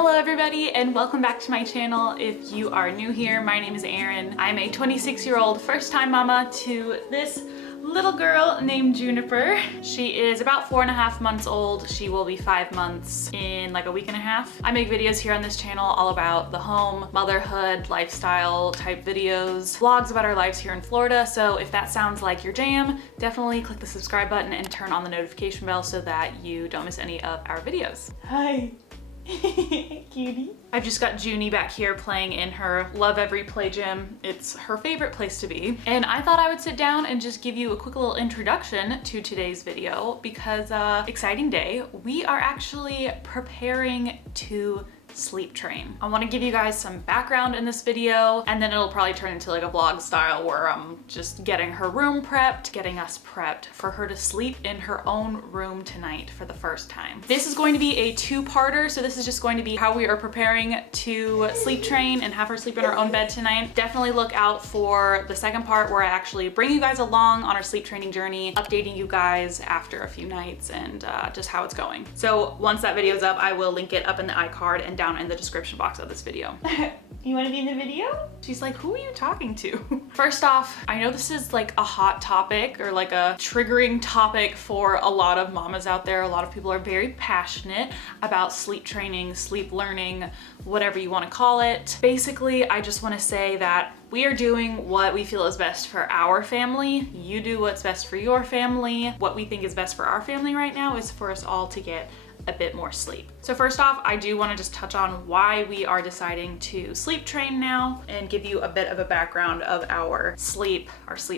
Hello everybody and welcome back to my channel. If you are new here, my name is Erin. I'm a 26-year-old first-time mama to this little girl named Juniper. She is about 4.5 months old. She will be 5 months in like a week and a half. I make videos here on this channel all about the home, motherhood, lifestyle type videos, vlogs about our lives here in Florida. So if that sounds like your jam, definitely click the subscribe button and turn on the notification bell so that you don't miss any of our videos. Hi. Cutie. I've just got Juni back here playing in her Love Every Play gym. It's her favorite place to be. And I thought I would sit down and just give you a quick little introduction to today's video because exciting day. We are actually preparing to sleep train. I want to give you guys some background in this video, and then it'll probably turn into like a vlog style where I'm just getting her room prepped, getting us prepped for her to sleep in her own room tonight for the first time. This is going to be a two-parter, so this is just going to be how we are preparing to sleep train and have her sleep in her own bed tonight. Definitely look out for the second part where I actually bring you guys along on our sleep training journey, updating you guys after a few nights and just how it's going. So once that video is up, I will link it up in the iCard and down in the description box of this video. You want to be in the video? She's like, who are you talking to? First off, I know this is like a hot topic or like a triggering topic for a lot of mamas out there. A lot of people are very passionate about sleep training, sleep learning, whatever you want to call it. Basically, I just want to say that we are doing what we feel is best for our family. You do what's best for your family. What we think is best for our family right now is for us all to get a bit more sleep. So first off, I do want to just touch on why we are deciding to sleep train now and give you a bit of a background of our sleep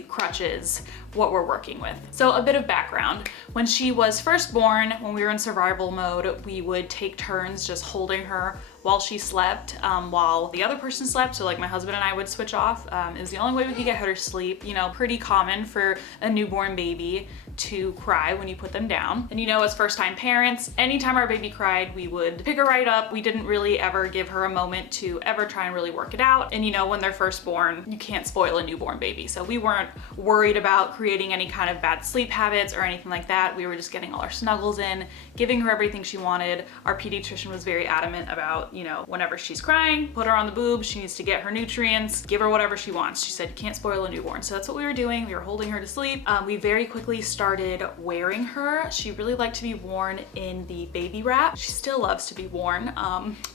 crutches, what we're working with. So a bit of background. When she was first born, when we were in survival mode, we would take turns just holding her while she slept, while the other person slept. So like my husband and I would switch off. It was the only way we could get her to sleep. You know, pretty common for a newborn baby to cry when you put them down. And you know, as first-time parents, anytime our baby cried, we would pick her right up. We didn't really ever give her a moment to ever try and really work it out. And you know, when they're first born, you can't spoil a newborn baby. So we weren't worried about creating any kind of bad sleep habits or anything like that. We were just getting all our snuggles in, giving her everything she wanted. Our pediatrician was very adamant about, you know, whenever she's crying, put her on the boob, she needs to get her nutrients, give her whatever she wants. She said, you can't spoil a newborn. So that's what we were doing. We were holding her to sleep. We very quickly started wearing her. She really liked to be worn in the baby wrap. She still loves to be worn,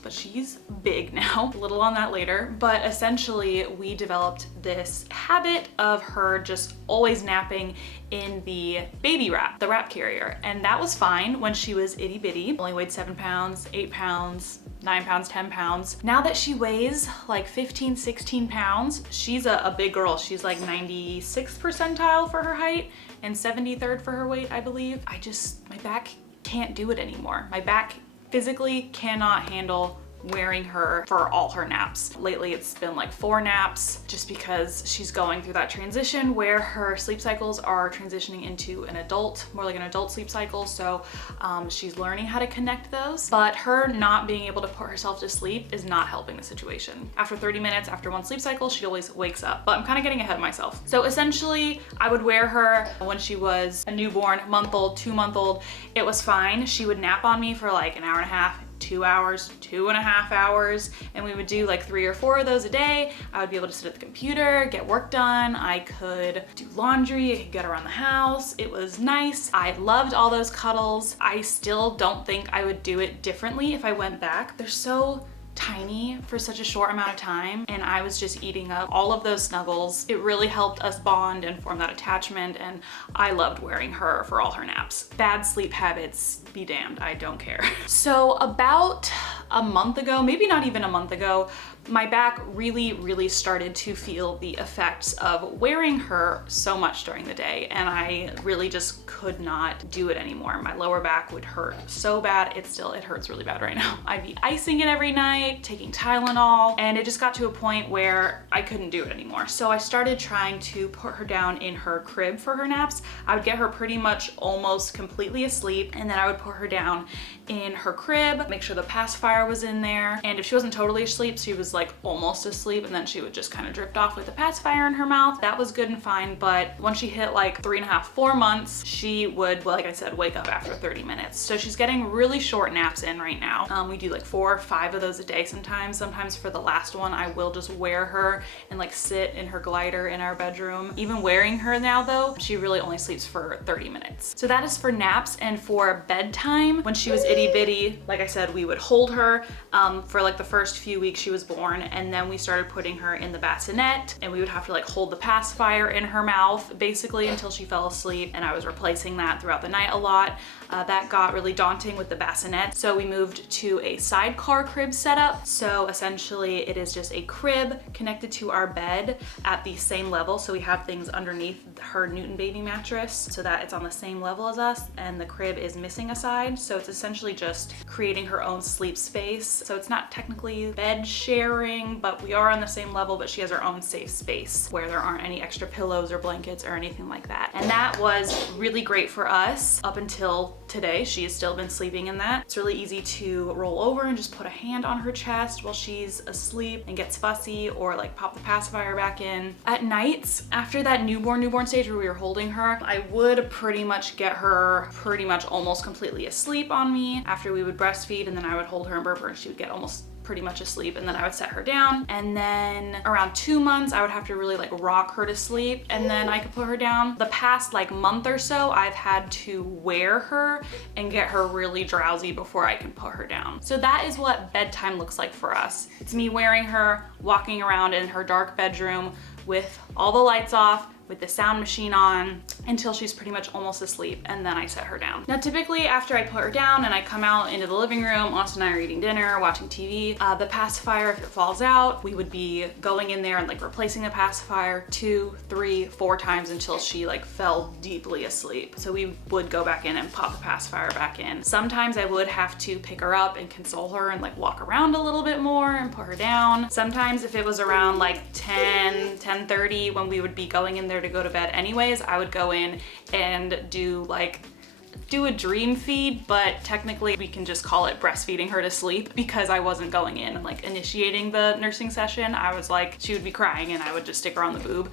but she's big now. A little on that later. But essentially, we developed this habit of her just always napping in the baby wrap, the wrap carrier. And that was fine when she was itty bitty, only weighed 7 pounds, 8 pounds, 9 pounds, 10 pounds. Now that she weighs like 15, 16 pounds, she's a big girl. She's like 96th percentile for her height and 73rd for her weight, I believe. My back can't do it anymore. My back physically cannot handle wearing her for all her naps. Lately it's been like 4 naps just because she's going through that transition where her sleep cycles are transitioning into an adult, more like an adult sleep cycle. So she's learning how to connect those, but her not being able to put herself to sleep is not helping the situation. After 30 minutes, after one sleep cycle, she always wakes up, but I'm kind of getting ahead of myself. So essentially I would wear her when she was a newborn, month-old, 2-month-old. It was fine. She would nap on me for like an hour and a half, 2 hours, 2.5 hours, and we would do like 3 or 4 of those a day. I would be able to sit at the computer, get work done. I could do laundry, I could get around the house. It was nice. I loved all those cuddles. I still don't think I would do it differently if I went back. They're so tiny for such a short amount of time, and I was just eating up all of those snuggles. It really helped us bond and form that attachment, and I loved wearing her for all her naps. Bad sleep habits, be damned, I don't care. So about a month ago, maybe not even a month ago, my back really started to feel the effects of wearing her so much during the day, and I really just could not do it anymore. My lower back would hurt so bad. It hurts really bad right now. I'd be icing it every night, taking Tylenol, and it just got to a point where I couldn't do it anymore. So I started trying to put her down in her crib for her naps. I would get her pretty much almost completely asleep, and then I would put her down in her crib, make sure the pacifier was in there, and if she wasn't totally asleep, she was like almost asleep, and then she would just kind of drift off with the pacifier in her mouth. That was good and fine, but once she hit like 3.5, 4 months, she would, like I said, wake up after 30 minutes. So she's getting really short naps in right now. We do like 4 or 5 of those a day sometimes. Sometimes for the last one, I will just wear her and like sit in her glider in our bedroom. Even wearing her now though, she really only sleeps for 30 minutes. So that is for naps. And for bedtime, when she was itty bitty, like I said, we would hold her for like the first few weeks she was born, and then we started putting her in the bassinet, and we would have to like hold the pacifier in her mouth basically until she fell asleep, and I was replacing that throughout the night a lot. That got really daunting with the bassinet, so we moved to a sidecar crib setup. So essentially it is just a crib connected to our bed at the same level, so we have things underneath her Newton baby mattress so that it's on the same level as us, and the crib is missing a side, so it's essentially just creating her own sleep space. So it's not technically bed sharing, but we are on the same level, but she has her own safe space where there aren't any extra pillows or blankets or anything like that. And that was really great for us up until today. She has still been sleeping in that. It's really easy to roll over and just put a hand on her chest while she's asleep and gets fussy, or like pop the pacifier back in. At nights, after that newborn stage where we were holding her, I would pretty much get her pretty much almost completely asleep on me after we would breastfeed, and then I would hold her and burp her and she would get almost pretty much asleep, and then I would set her down. And then around 2 months, I would have to really like rock her to sleep, and then I could put her down. The past like month or so, I've had to wear her and get her really drowsy before I can put her down. So that is what bedtime looks like for us. It's me wearing her, walking around in her dark bedroom with all the lights off, with the sound machine on, until she's pretty much almost asleep, and then I set her down. Now typically after I put her down and I come out into the living room, Austin and I are eating dinner, watching TV, the pacifier, if it falls out, we would be going in there and like replacing the pacifier 2, 3, 4 times until she like fell deeply asleep. So we would go back in and pop the pacifier back in. Sometimes I would have to pick her up and console her and like walk around a little bit more and put her down. Sometimes if it was around like 10:30 when we would be going in there to go to bed anyways, I would go in and do a dream feed, but technically we can just call it breastfeeding her to sleep, because I wasn't going in and like initiating the nursing session. I was like, she would be crying and I would just stick her on the boob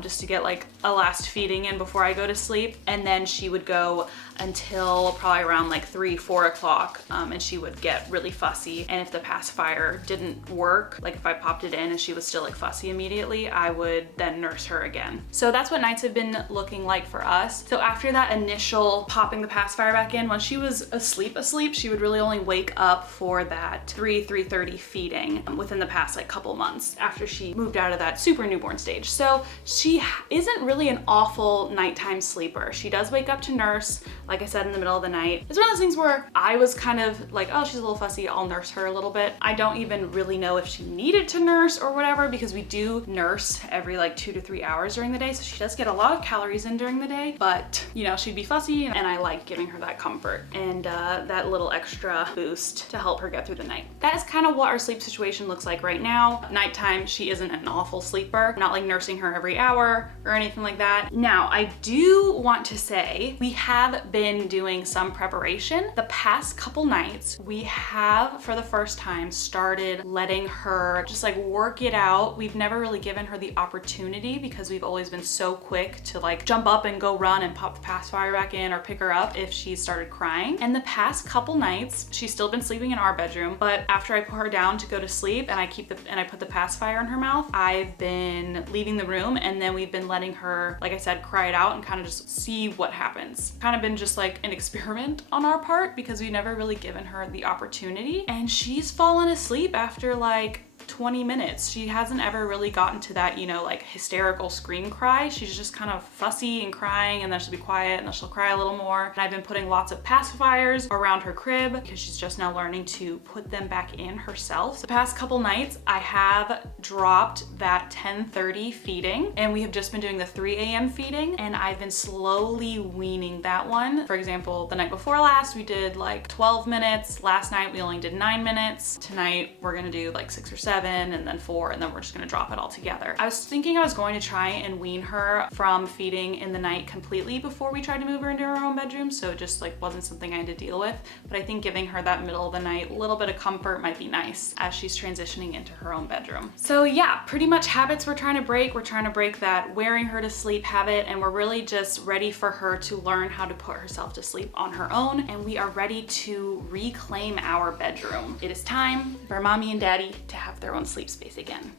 just to get like a last feeding in before I go to sleep, and then she would go until probably around like 3, 4 o'clock, and she would get really fussy. And if the pacifier didn't work, like if I popped it in and she was still like fussy immediately, I would then nurse her again. So that's what nights have been looking like for us. So after that initial popping the pacifier back in, when she was asleep, she would really only wake up for that 3:30 feeding within the past like couple months after she moved out of that super newborn stage. So she isn't really an awful nighttime sleeper. She does wake up to nurse, like I said, in the middle of the night. It's one of those things where I was kind of like, oh, she's a little fussy, I'll nurse her a little bit. I don't even really know if she needed to nurse or whatever, because we do nurse every like 2 to 3 hours during the day. So she does get a lot of calories in during the day, but you know, she'd be fussy, and I like giving her that comfort and that little extra boost to help her get through the night. That is kind of what our sleep situation looks like right now. Nighttime, she isn't an awful sleeper. Not like nursing her every hour or anything like that. Now, I do want to say we have been doing some preparation. The past couple nights, we have, for the first time, started letting her just like work it out. We've never really given her the opportunity because we've always been so quick to like jump up and go run and pop the pacifier back in or pick her up if she started crying. And the past couple nights, she's still been sleeping in our bedroom, but after I put her down to go to sleep and I put the pacifier in her mouth, I've been leaving the room, and then we've been letting her, like I said, cry it out and kind of just see what happens. Kind of been just like an experiment on our part because we've never really given her the opportunity, and she's fallen asleep after like 20 minutes. She hasn't ever really gotten to that, you know, like hysterical scream cry. She's just kind of fussy and crying, and then she'll be quiet and then she'll cry a little more. And I've been putting lots of pacifiers around her crib because she's just now learning to put them back in herself. So the past couple nights, I have dropped that 10:30 feeding, and we have just been doing the 3 a.m. feeding, and I've been slowly weaning that one. For example, the night before last, we did like 12 minutes. Last night, we only did 9 minutes. Tonight, we're gonna do like 6 or 7. 7 and then 4, and then we're just gonna drop it all together. I was thinking I was going to try and wean her from feeding in the night completely before we tried to move her into her own bedroom, so it just like wasn't something I had to deal with. But I think giving her that middle of the night little bit of comfort might be nice as she's transitioning into her own bedroom. So yeah, pretty much habits we're trying to break. We're trying to break that wearing her to sleep habit, and we're really just ready for her to learn how to put herself to sleep on her own, and we are ready to reclaim our bedroom. It is time for mommy and daddy to have their own sleep space again.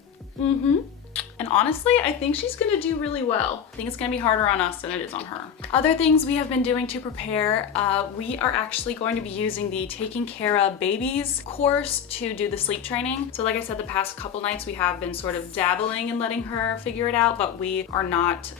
And honestly, I think she's gonna do really well. I think it's gonna be harder on us than it is on her. Other things we have been doing to prepare, we are actually going to be using the Taking Care of Babies course to do the sleep training. So like I said, the past couple nights we have been sort of dabbling and letting her figure it out, but we are not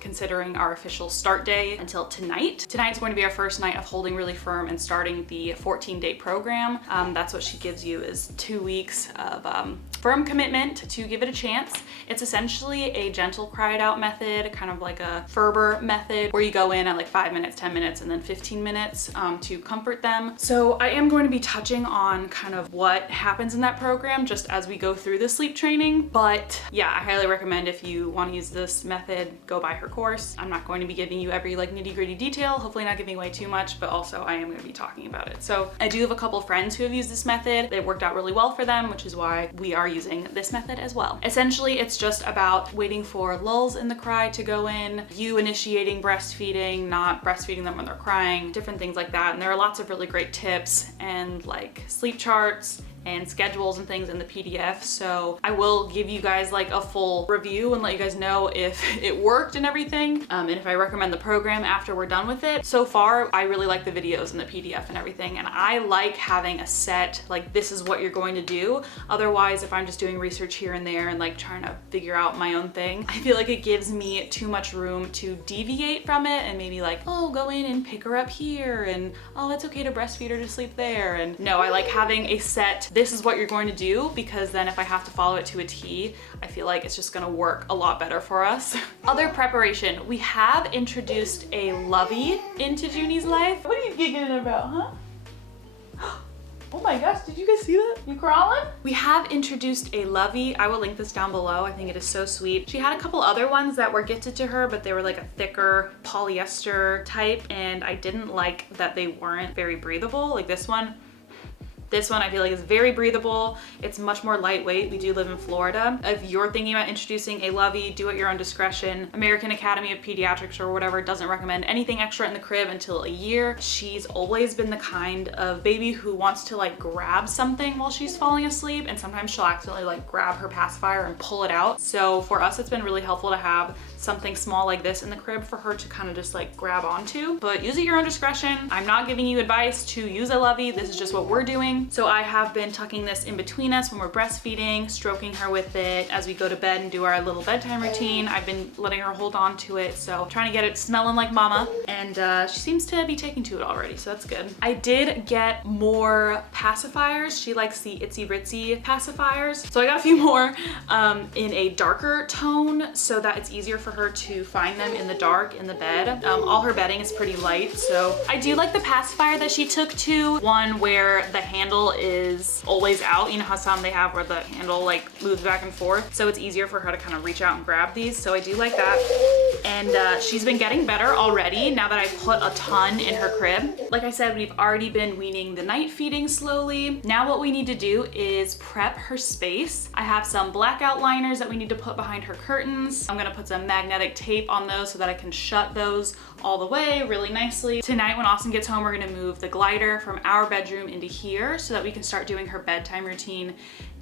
considering our official start day until tonight. Tonight's going to be our first night of holding really firm and starting the 14-day program. That's what she gives you, is 2 weeks of firm commitment to give it a chance. It's essentially a gentle cry it out method, kind of like a Ferber method, where you go in at like 5 minutes, 10 minutes, and then 15 minutes to comfort them. So I am going to be touching on kind of what happens in that program just as we go through the sleep training. But yeah, I highly recommend, if you want to use this method, go buy her course. I'm not going to be giving you every like nitty-gritty detail, hopefully not giving away too much, but also I am going to be talking about it. So I do have a couple friends who have used this method. It worked out really well for them, which is why we are using this method as well. Essentially, it's just about waiting for lulls in the cry to go in, you initiating breastfeeding, not breastfeeding them when they're crying, different things like that. And there are lots of really great tips and like sleep charts and schedules and things in the PDF. So I will give you guys like a full review and let you guys know if it worked and everything, and if I recommend the program after we're done with it. So far, I really like the videos and the PDF and everything, and I like having a set, like this is what you're going to do. Otherwise, if I'm just doing research here and there and like trying to figure out my own thing, I feel like it gives me too much room to deviate from it and maybe like, oh, go in and pick her up here, and oh, it's okay to breastfeed her to sleep there. And no, I like having a set, this is what you're going to do, because then if I have to follow it to a T, I feel like it's just gonna work a lot better for us. Other preparation, we have introduced a lovey into Juni's life. What are you giggling about, huh? Oh my gosh, did you guys see that? You crawling? We have introduced a lovey. I will link this down below. I think it is so sweet. She had a couple other ones that were gifted to her, but they were like a thicker polyester type, and I didn't like that they weren't very breathable. Like this one I feel like is very breathable. It's much more lightweight. We do live in Florida. If you're thinking about introducing a lovey, do at your own discretion. American Academy of Pediatrics or whatever doesn't recommend anything extra in the crib until a year. She's always been the kind of baby who wants to like grab something while she's falling asleep, and sometimes she'll accidentally like grab her pacifier and pull it out. So for us, it's been really helpful to have something small like this in the crib for her to kind of just like grab onto. But use at your own discretion. I'm not giving you advice to use a lovey. This is just what we're doing. So I have been tucking this in between us when we're breastfeeding, stroking her with it as we go to bed and do our little bedtime routine. I've been letting her hold on to it, so trying to get it smelling like mama, and she seems to be taking to it already, so that's good. I did get more pacifiers. She likes the itsy bitsy pacifiers, so I got a few more in a darker tone so that it's easier for her to find them in the dark in the bed. All her bedding is pretty light, so I do like the pacifier that she took to, one where the handle is always out. You know how some they have where the handle like moves back and forth, so it's easier for her to kind of reach out and grab these, so I do like that. And she's been getting better already now that I put a ton in her crib. Like I said, we've already been weaning the night feeding slowly. Now what we need to do is prep her space. I have some blackout liners that we need to put behind her curtains. I'm gonna put some magnetic tape on those so that I can shut those all the way really nicely. Tonight when Austin gets home, we're gonna move the glider from our bedroom into here so that we can start doing her bedtime routine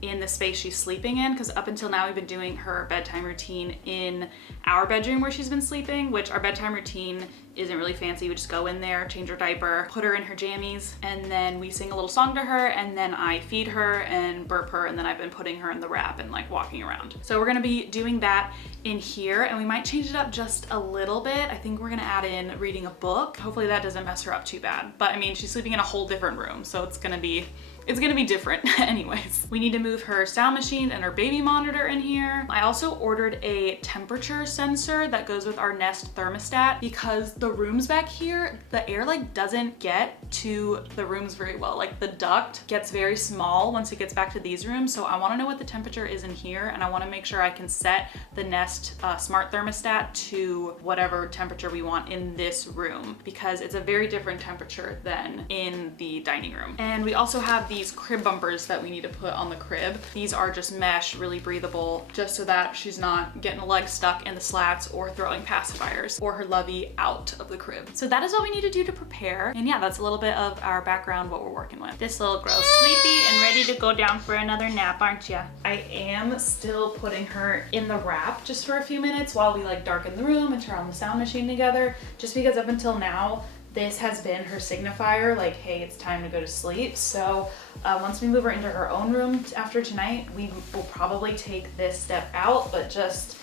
in the space she's sleeping in, because up until now we've been doing her bedtime routine in our bedroom where she's been sleeping, which our bedtime routine isn't really fancy. We just go in there, change her diaper, put her in her jammies, and then we sing a little song to her, and then I feed her and burp her, and then I've been putting her in the wrap and like walking around. So we're gonna be doing that in here, and we might change it up just a little bit. I think we're gonna add in reading a book. Hopefully that doesn't mess her up too bad. But I mean, she's sleeping in a whole different room, so it's gonna be it's gonna be different anyways. We need to move her sound machine and her baby monitor in here. I also ordered a temperature sensor that goes with our Nest thermostat because the rooms back here, the air like doesn't get to the rooms very well. Like the duct gets very small once it gets back to these rooms. So I wanna know what the temperature is in here, and I wanna make sure I can set the Nest smart thermostat to whatever temperature we want in this room, because it's a very different temperature than in the dining room. And we also have these crib bumpers that we need to put on the crib. These are just mesh, really breathable, just so that she's not getting a leg stuck in the slats or throwing pacifiers or her lovey out of the crib. So that is what we need to do to prepare. And yeah, that's a little bit of our background, what we're working with. This little girl's sleepy and ready to go down for another nap, aren't ya? I am still putting her in the wrap just for a few minutes while we like darken the room and turn on the sound machine together, just because up until now, this has been her signifier, like, hey, it's time to go to sleep. So once we move her into her own room after tonight, we will probably take this step out, but just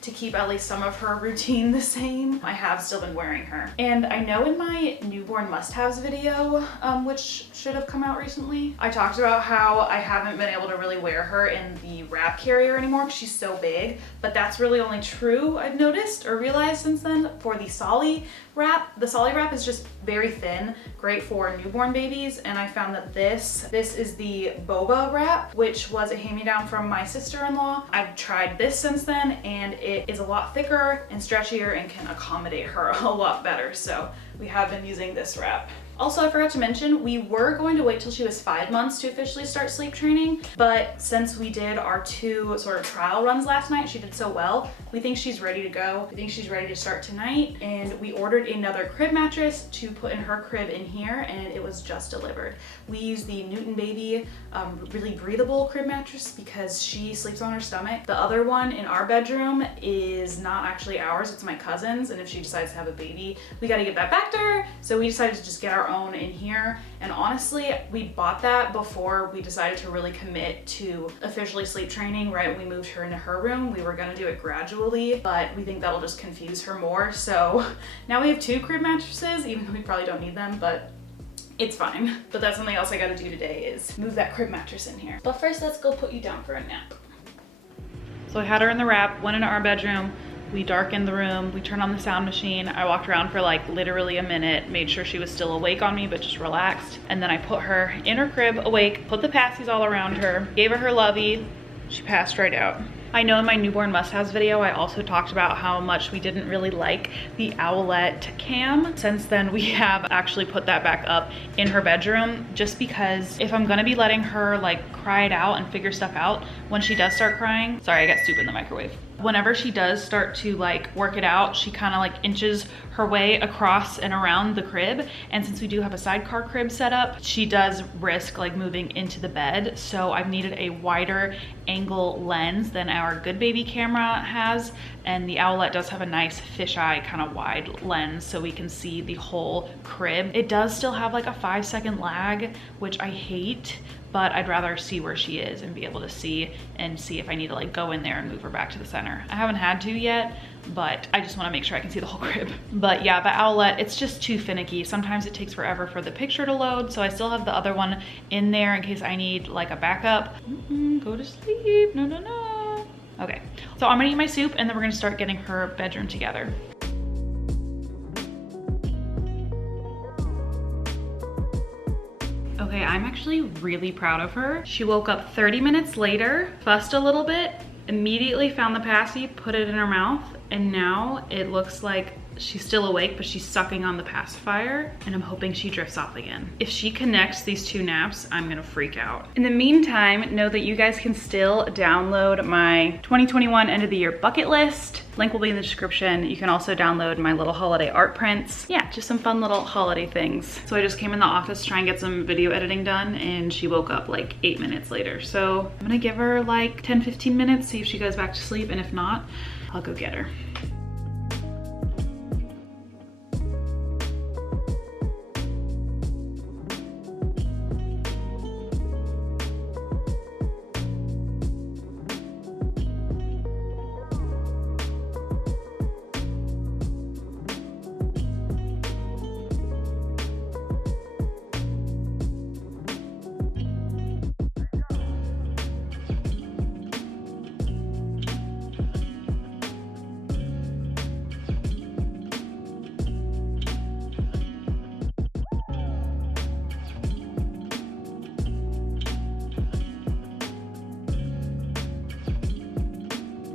to keep at least some of her routine the same, I have still been wearing her. And I know in my newborn must-haves video, which should have come out recently, I talked about how I haven't been able to really wear her in the wrap carrier anymore because she's so big, but that's really only true, I've noticed or realized since then, for the Solly wrap. The Solly wrap is just very thin, great for newborn babies, and I found that this is the Boba Wrap, which was a hand-me-down from my sister-in-law. I've tried this since then, and it is a lot thicker and stretchier and can accommodate her a lot better, so we have been using this wrap. Also, I forgot to mention, we were going to wait till she was 5 months to officially start sleep training, but since we did our 2 sort of trial runs last night, she did so well, we think she's ready to go. We think she's ready to start tonight, and we ordered another crib mattress to put in her crib in here, and it was just delivered. We use the Newton Baby really breathable crib mattress because she sleeps on her stomach. The other one in our bedroom is not actually ours, it's my cousin's, and if she decides to have a baby, we gotta get that back to her, so we decided to just get our own in here. And honestly, we bought that before we decided to really commit to officially sleep training. Right when we moved her into her room, we were gonna do it gradually, but we think that'll just confuse her more. So now we have 2 crib mattresses, even though we probably don't need them, but it's fine. But that's something else I gotta do today, is move that crib mattress in here. But first, let's go put you down for a nap. So I had her in the wrap, went into our bedroom, we darkened the room, we turned on the sound machine. I walked around for like literally a minute, made sure she was still awake on me, but just relaxed. And then I put her in her crib, awake, put the passies all around her, gave her lovey, she passed right out. I know in my newborn must-haves video, I also talked about how much we didn't really like the owlet cam. Since then, we have actually put that back up in her bedroom, just because if I'm gonna be letting her like cry it out and figure stuff out, when she does start crying, sorry, I got soup in the microwave. Whenever she does start to like work it out, she kind of like inches her way across and around the crib. And since we do have a sidecar crib set up, she does risk like moving into the bed. So I've needed a wider angle lens than our Good Baby camera has. And the Owlet does have a nice fisheye kind of wide lens so we can see the whole crib. It does still have like a 5-second lag, which I hate, but I'd rather see where she is and be able to see if I need to like go in there and move her back to the center. I haven't had to yet, but I just want to make sure I can see the whole crib. But yeah, the Owlet, it's just too finicky. Sometimes it takes forever for the picture to load, so I still have the other one in there in case I need like a backup. Go to sleep, no, no, no. Okay, so I'm gonna eat my soup and then we're gonna start getting her bedroom together. Okay, I'm actually really proud of her. She woke up 30 minutes later, fussed a little bit, immediately found the passy, put it in her mouth, and now it looks like she's still awake, but she's sucking on the pacifier, and I'm hoping she drifts off again. If she connects these 2 naps, I'm gonna freak out. In the meantime, know that you guys can still download my 2021 end of the year bucket list. Link will be in the description. You can also download my little holiday art prints. Yeah, just some fun little holiday things. So I just came in the office to try and get some video editing done, and she woke up like 8 minutes later. So I'm gonna give her like 10-15 minutes, see if she goes back to sleep, and if not, I'll go get her.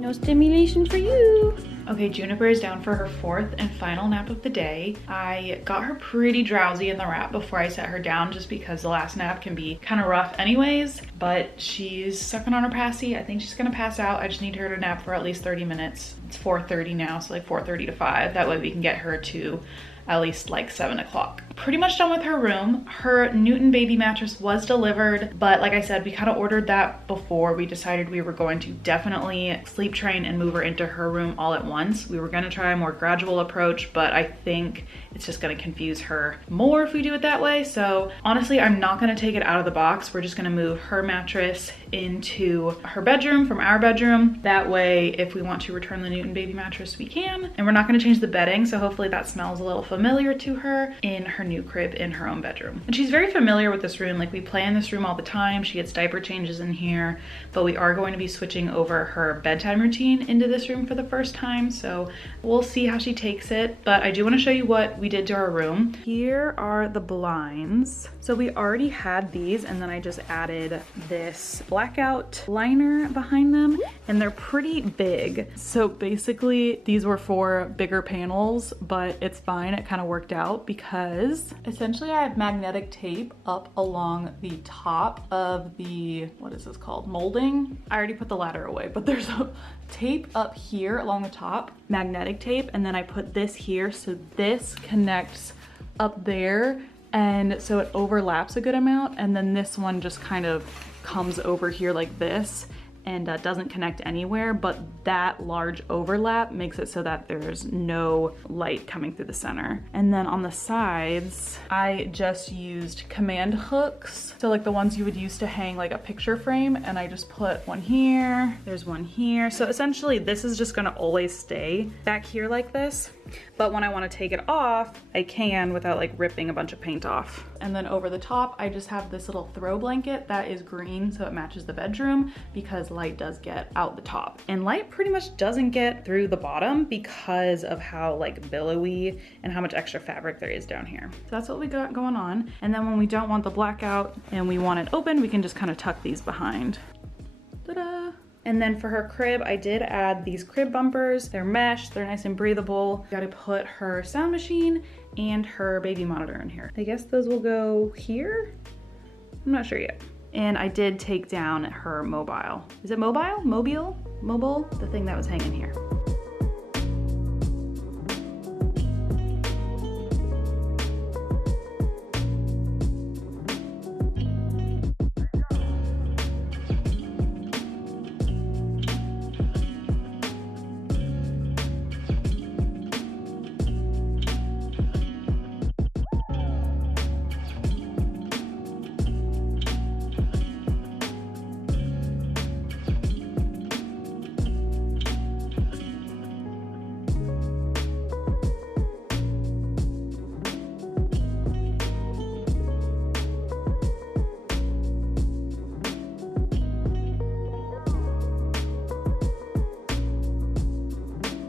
No stimulation for you. Okay, Juniper is down for her 4th and final nap of the day. I got her pretty drowsy in the wrap before I set her down just because the last nap can be kind of rough anyways, but she's sucking on her passy. I think she's gonna pass out. I just need her to nap for at least 30 minutes. It's 4:30 now, so like 4:30 to 5. That way we can get her to at least like 7 o'clock. Pretty much done with her room. Her Newton baby mattress was delivered, but like I said, we kind of ordered that before we decided we were going to definitely sleep train and move her into her room all at once. We were gonna try a more gradual approach, but I think it's just gonna confuse her more if we do it that way. So honestly, I'm not gonna take it out of the box. We're just gonna move her mattress into her bedroom from our bedroom. That way, if we want to return the Newton baby mattress, we can. And we're not gonna change the bedding, so hopefully that smells a little familiar to her in her new crib in her own bedroom. And she's very familiar with this room. Like, we play in this room all the time. She gets diaper changes in here, but we are going to be switching over her bedtime routine into this room for the first time. So we'll see how she takes it. But I do want to show you what we did to our room. Here are the blinds. So we already had these, and then I just added this blackout liner behind them, and they're pretty big. So basically these were for bigger panels, but it's fine. It kind of worked out because essentially I have magnetic tape up along the top of the, what is this called? Molding. I already put the ladder away, but there's a tape up here along the top, magnetic tape, and then I put this here, so this connects up there, and so it overlaps a good amount, and then this one just kind of comes over here like this and doesn't connect anywhere, but that large overlap makes it so that there's no light coming through the center. And then on the sides, I just used command hooks. So like the ones you would use to hang like a picture frame, and I just put one here, there's one here. So essentially this is just gonna always stay back here like this. But when I want to take it off, I can without like ripping a bunch of paint off. And then over the top, I just have this little throw blanket that is green, so it matches the bedroom because light does get out the top. And light pretty much doesn't get through the bottom because of how like billowy and how much extra fabric there is down here. So that's what we got going on. And then when we don't want the blackout and we want it open, we can just kind of tuck these behind. Ta-da! And then for her crib, I did add these crib bumpers. They're mesh, they're nice and breathable. Gotta put her sound machine and her baby monitor in here. I guess those will go here? I'm not sure yet. And I did take down her mobile. Is it mobile? Mobile? Mobile? The thing that was hanging here.